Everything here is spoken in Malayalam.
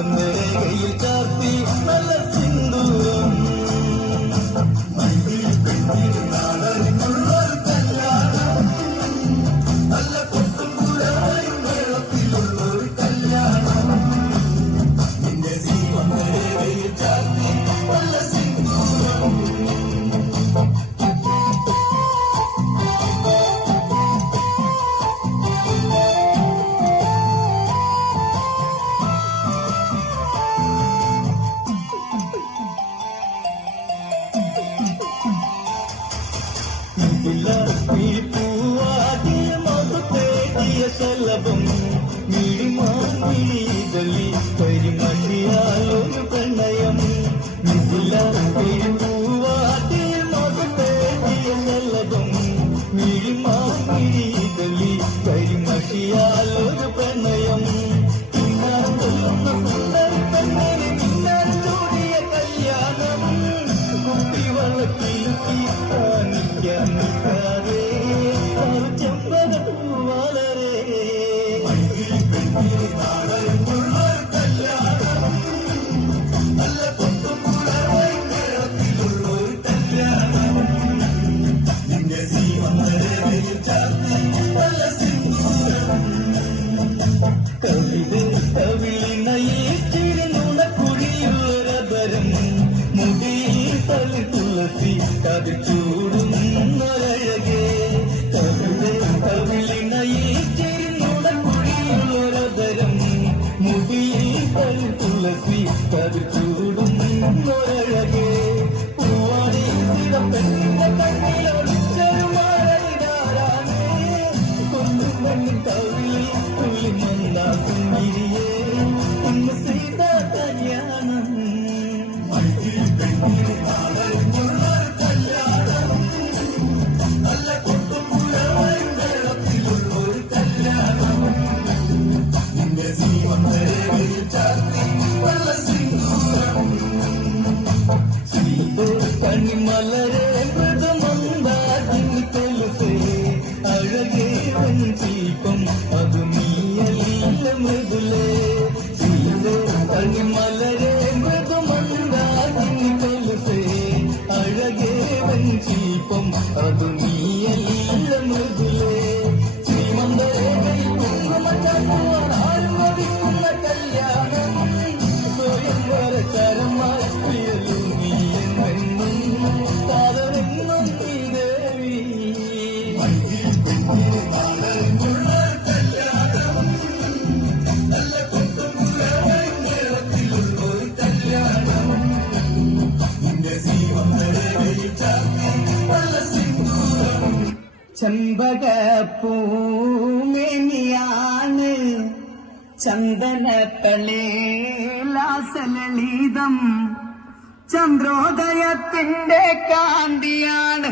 ജീവനേകയിൽ ചാർത്തി നല്ല സിന്ദൂരം നാടനുള്ളൊരു കല്യാണം നല്ല കൊട്ടും കൂരായും വെള്ളത്തിലുള്ളൊരു കല്യാണം നിന്റെ ജീവനേകയിൽ ചാർത്തി നല്ല സിന്ദൂരം പൂവാടിയ മധുപേടിയ ശലഭം മിഴിമാളിതളി പരിമണിയാലൊരു പ്രണയം പൂവാടിയ മധുപേടിയ ശലഭം മിഴിമാളിതളി പരിമണിയാലൊരു പ്രണയം കല്യാണം കുട്ടി വളക്കിലുക്കി കാണിക്കാതെ ചെമ്പകപ്പൂവാലരെ നാടനുള്ളൊരു കല്യാണം നല്ല കൊട്ടുകൂടായും വെള്ളത്തിലുള്ളൊരു കല്യാണം നിന്റെ ജീവനേകയിൽ ചാർത്തി നല്ല സിന്ദൂരം കവിളിനയിച്ചിരുന്നുണക്കുഴിയുള്ളൊരപരം മുടിയിൽ തളി തുളസി കവി ചൂടുന്നൊരഴകേ കവിളിനയിച്ചിരുന്നുണക്കുഴിയുള്ളൊരപരം മുടിയിൽ തളി തുളസി കവി ചൂടുന്നൊരഴകേ പൂവാടി പെണ്ണിന്റെ കണ്ണിലൊളിച്ചൊരു മഴയിടാരാണ് കൊല്ലും മണ്ണിൻ കവിളി തുള്ളി മന്ദാസും വിരിയേ ഇന്ന് സീത കല്യാണം നാടനുള്ളൊരു കല്യാണം നല്ല കൊട്ടുകൂടായും വെള്ളത്തിലുള്ളൊരു കല്യാണം നിന്റെ ജീവനേകയിൽ ചാർത്തി നല്ല സിന്ദൂരം കണിമലരെ മൃദുമന്ദാകിനി കൊലുസേ അഴകേ ശില്പം അത് നീയല്ല മൃദുലേ കണിമലരെ മൃദുമന്ദാകിനി കൊലുസേ അഴകേ ശില്പം അത് നീയല്ല മൃദുലേ ശ്രീമന്തരേഖയിൽ കുങ്കുമച്ചാട്ടുവാൻ വധിക്കുന്ന കല്യാണം സ്വയം വരചരമായി പ്രിയലു നീ എന്നെന്നും പാതനെന്നും നീ ദേവി നാടനുള്ളൊരു കല്യാണം നല്ല കൊട്ടുകൂടായും വെള്ളത്തിലുള്ളൊരു കല്യാണം നിന്റെ ജീവനേകയിൽ ചാർത്തി നല്ല സിന്ദൂരം ചെമ്പകപ്പൂമേനിയാണ് ചന്ദനത്തളേലാസലളിതം ചന്ദ്രോദയത്തിന്റെ കാന്തിയാണ്